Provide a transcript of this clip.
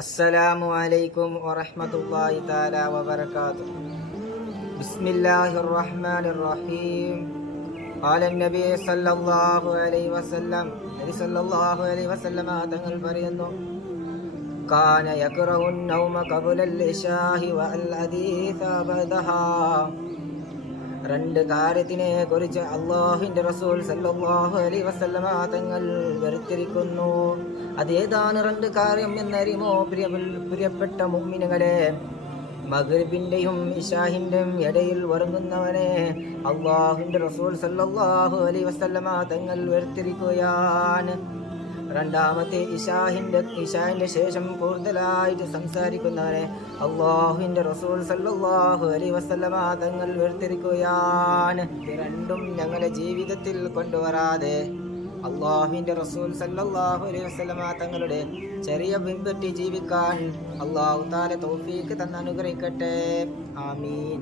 അസ്സലാമു അലൈക്കും വറഹ്മത്തുള്ളാഹി തആല വബറകാതുഹു. ബിസ്മില്ലാഹിർ റഹ്മാനിർ റഹീം. ഖാല നബി സല്ലല്ലാഹു അലൈഹി വസല്ലം, നബി സല്ലല്ലാഹു അലൈഹി വസല്ലം തങ്ങൾ പറയുന്നു, കാന യക്റഹുൻ നൗമ ഖബ്ലൽ ഇശാഹി വൽ ഹദീസ ബഅദഹാ. രണ്ട് കാര്യത്തിനെ കുറിച്ച് അല്ലാഹുവിന്റെ റസൂൽ സല്ലല്ലാഹു അലൈഹി വസല്ലമ തങ്ങൾ വെറുത്തിരിക്കുന്നു. അതേതാണ് രണ്ട് കാര്യം എന്നറിയുമോ പ്രിയപ്പെട്ട മുഅ്മിനുകളെ? മഗ്രിബിന്റെയും ഇശാഹിന്റെയും ഇടയിൽ ഉറങ്ങുന്നവനെ അല്ലാഹുവിന്റെ റസൂൽ സല്ലല്ലാഹു അലൈഹി വസല്ലമ തങ്ങൾ വെറുത്തിരിക്കുകയാണ്. രണ്ടാമത്തെ ഇശാഹിന്റെ ശേഷം കൂടുതലായിട്ട് സംസാരിക്കുന്നവരെ അല്ലാഹുവിന്റെ റസൂൽ സല്ലല്ലാഹു അലൈഹി വസല്ലമ തങ്ങൾ വെറുത്തിരിക്കുകയാണ്. രണ്ടും ഞങ്ങളുടെ ജീവിതത്തിൽ കൊണ്ടുവരാതെ അല്ലാഹുവിന്റെ റസൂൽ സല്ലല്ലാഹു അലൈഹി വസല്ലമ തങ്ങളുടെ ചെറിയ പിൻപറ്റി ജീവിക്കാൻ അല്ലാഹു തആല തൗഫീഖ് തന്ന് അനുഗ്രഹിക്കട്ടെ. ആമീൻ.